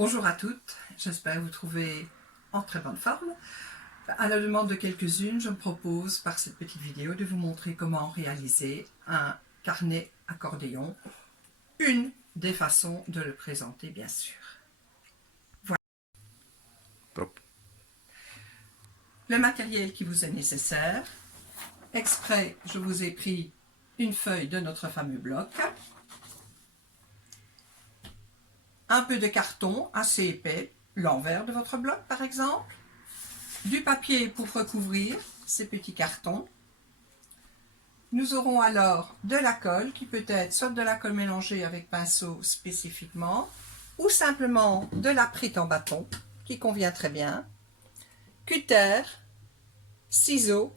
Bonjour à toutes, j'espère vous trouver en très bonne forme. À la demande de quelques-unes, je me propose par cette petite vidéo de vous montrer comment réaliser un carnet accordéon. Une des façons de le présenter, bien sûr. Voilà. Top. Le matériel qui vous est nécessaire. Exprès, je vous ai pris une feuille de notre fameux bloc. Un peu de carton assez épais, l'envers de votre bloc par exemple. Du papier pour recouvrir ces petits cartons. Nous aurons alors de la colle qui peut être soit de la colle mélangée avec pinceau spécifiquement ou simplement de l'aprite en bâton qui convient très bien, cutter, ciseaux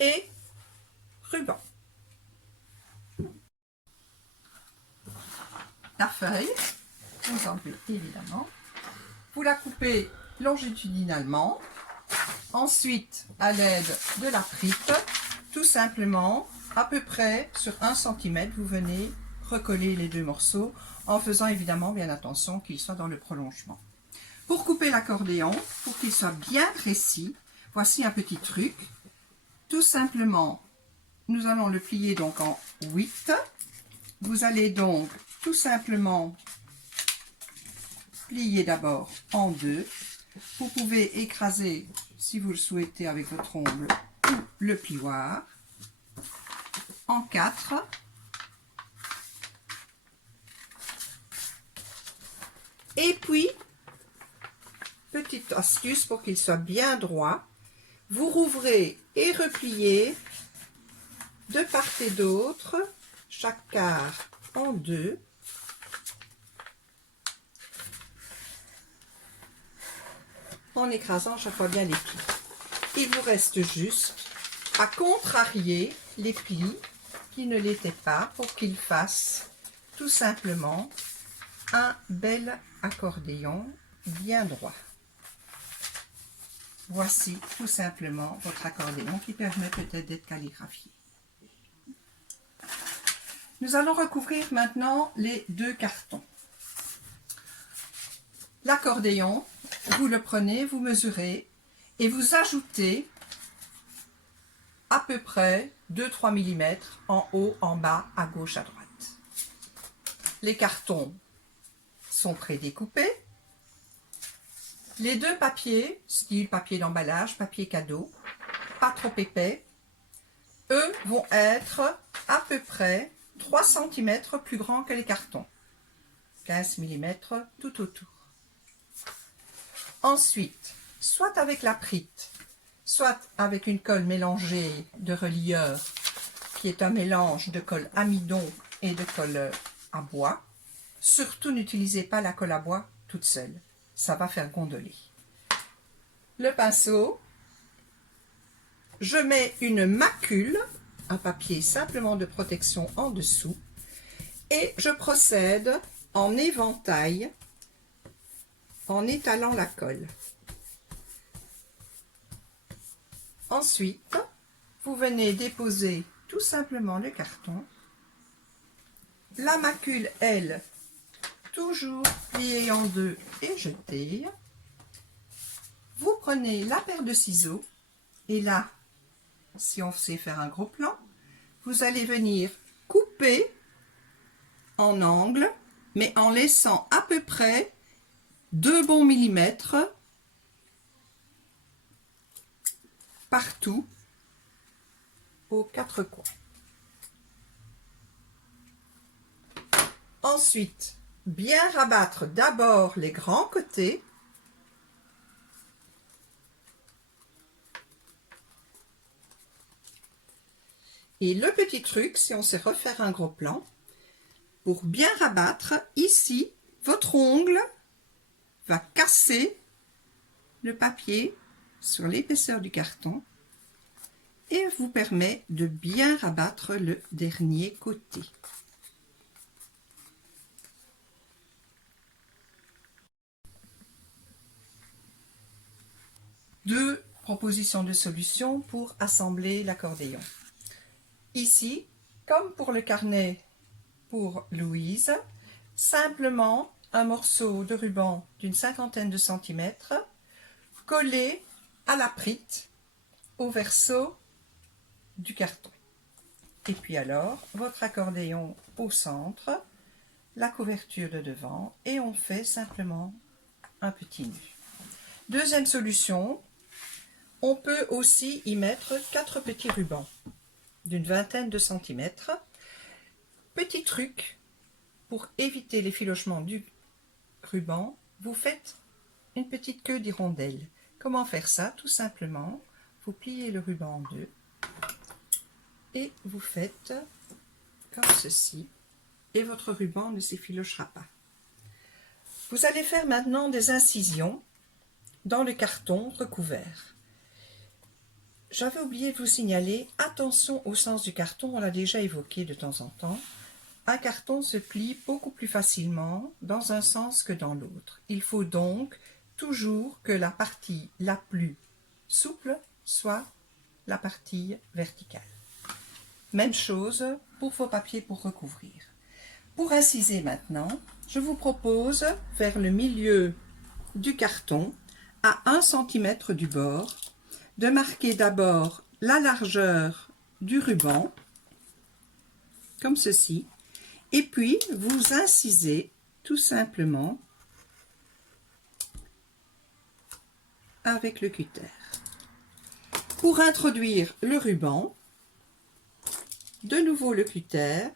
et ruban. La feuille, vous enlevez évidemment, vous la coupez longitudinalement, ensuite à l'aide de l'aprite, tout simplement à peu près sur 1 cm, vous venez recoller les deux morceaux en faisant évidemment bien attention qu'ils soient dans le prolongement. Pour couper l'accordéon, pour qu'il soit bien précis, voici un petit truc. Tout simplement, nous allons le plier donc en 8. Vous allez donc tout simplement plier d'abord en 2. Vous pouvez écraser, si vous le souhaitez, avec votre ongle ou le plioir. En 4. Et puis, petite astuce pour qu'il soit bien droit, vous rouvrez et repliez de part et d'autre, chaque quart en 2. En écrasant chaque fois bien les plis. Il vous reste juste à contrarier les plis qui ne l'étaient pas pour qu'ils fassent tout simplement un bel accordéon bien droit. Voici tout simplement votre accordéon qui permet peut-être d'être calligraphié. Nous allons recouvrir maintenant les deux cartons. L'accordéon, vous le prenez, vous mesurez et vous ajoutez à peu près 2-3 mm en haut, en bas, à gauche, à droite. Les cartons sont prédécoupés. Les deux papiers, style papier d'emballage, papier cadeau, pas trop épais, eux vont être à peu près 3 cm plus grands que les cartons. 15 mm tout autour. Ensuite, soit avec l'aprite, soit avec une colle mélangée de relieur, qui est un mélange de colle amidon et de colle à bois. Surtout, n'utilisez pas la colle à bois toute seule, ça va faire gondoler. Le pinceau, je mets une macule, un papier simplement de protection en dessous, et je procède en éventail, en étalant la colle. Ensuite, vous venez déposer tout simplement le carton. La macule, elle, toujours pliée en 2 et jetée. Vous prenez la paire de ciseaux et là, si on sait faire un gros plan, vous allez venir couper en angle, mais en laissant à peu près 2 bons millimètres partout aux 4 coins. Ensuite, bien rabattre d'abord les grands côtés. Et le petit truc, si on sait refaire un gros plan, pour bien rabattre, ici, votre ongle va casser le papier sur l'épaisseur du carton et vous permet de bien rabattre le dernier côté. Deux propositions de solutions pour assembler l'accordéon. Ici, comme pour le carnet pour Louise, simplement un morceau de ruban d'une cinquantaine de centimètres collé à la prite au verso du carton. Et puis alors, votre accordéon au centre, la couverture de devant, et on fait simplement un petit nœud. Deuxième solution, on peut aussi y mettre 4 petits rubans d'une vingtaine de centimètres. Petit truc, pour éviter l'effilochement du ruban, vous faites une petite queue d'hirondelle. Comment faire ça? Tout simplement, vous pliez le ruban en deux et vous faites comme ceci et votre ruban ne s'effilochera pas. Vous allez faire maintenant des incisions dans le carton recouvert. J'avais oublié de vous signaler, attention au sens du carton, on l'a déjà évoqué de temps en temps. Un carton se plie beaucoup plus facilement dans un sens que dans l'autre. Il faut donc toujours que la partie la plus souple soit la partie verticale. Même chose pour vos papiers pour recouvrir. Pour inciser maintenant, je vous propose vers le milieu du carton, à 1 cm du bord, de marquer d'abord la largeur du ruban, comme ceci, et puis vous incisez tout simplement avec le cutter. Pour introduire le ruban, de nouveau le cutter,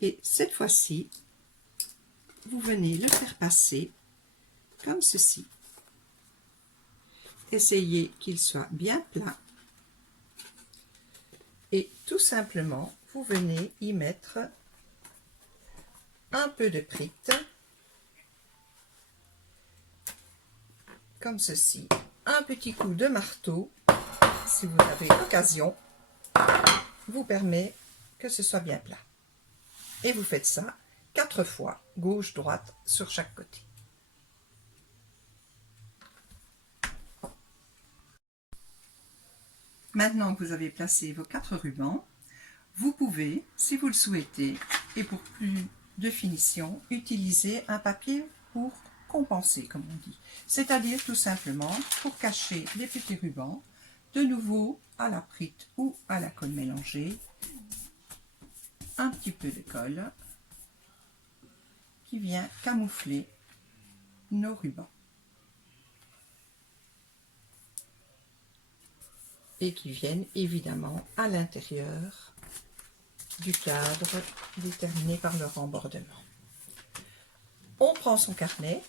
et cette fois-ci, vous venez le faire passer comme ceci. Essayez qu'il soit bien plat. Et tout simplement, vous venez y mettre un peu de prite, comme ceci. Un petit coup de marteau, si vous avez l'occasion, vous permet que ce soit bien plat. Et vous faites ça 4 fois, gauche-droite, sur chaque côté. Maintenant que vous avez placé vos 4 rubans, vous pouvez, si vous le souhaitez, et pour plus de finition, utiliser un papier pour compenser, comme on dit. C'est-à-dire tout simplement pour cacher les petits rubans, de nouveau à la prite ou à la colle mélangée, un petit peu de colle qui vient camoufler nos rubans. Et qui viennent évidemment à l'intérieur du cadre déterminé par le rembordement. On prend son carnet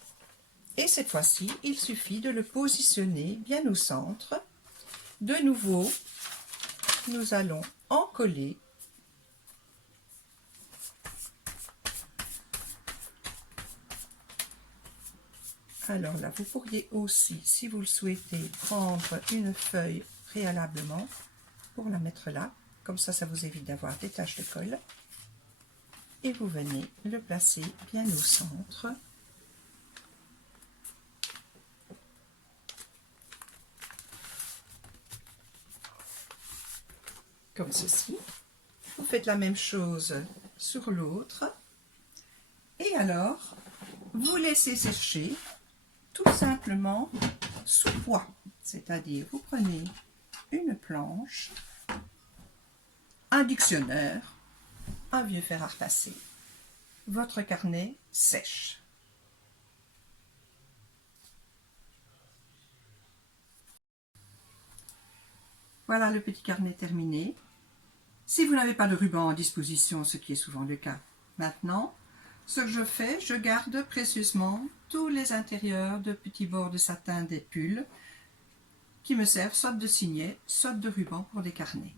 et cette fois-ci, il suffit de le positionner bien au centre. De nouveau, nous allons en coller alors là, vous pourriez aussi, si vous le souhaitez, prendre une feuille préalablement pour la mettre là. Comme ça, ça vous évite d'avoir des taches de colle. Et vous venez le placer bien au centre. Comme ceci. Vous faites la même chose sur l'autre. Et alors, vous laissez sécher tout simplement sous poids. C'est-à-dire, vous prenez une planche, un dictionnaire, un vieux fer à repasser. Votre carnet sèche. Voilà le petit carnet terminé. Si vous n'avez pas de ruban à disposition, ce qui est souvent le cas maintenant, ce que je fais, je garde précieusement tous les intérieurs de petits bords de satin des pulls qui me servent soit de signet, soit de ruban pour des carnets.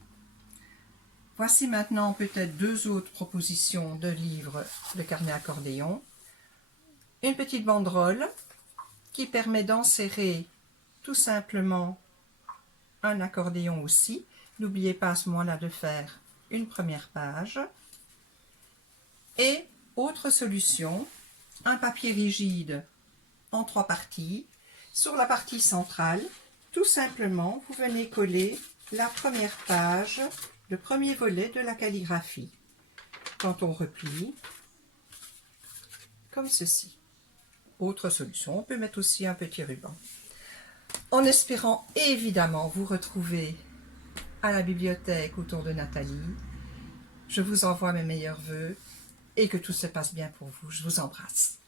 Voici maintenant peut-être 2 autres propositions de livres de carnet accordéon. Une petite banderole qui permet d'enserrer tout simplement un accordéon aussi. N'oubliez pas à ce moment-là de faire une première page. Et autre solution, un papier rigide en 3 parties. Sur la partie centrale, tout simplement, vous venez coller la première page, le premier volet de la calligraphie. Quand on replie, comme ceci. autre solution, on peut mettre aussi un petit ruban. En espérant évidemment vous retrouver à la bibliothèque autour de Nathalie, je vous envoie mes meilleurs vœux et que tout se passe bien pour vous. Je vous embrasse.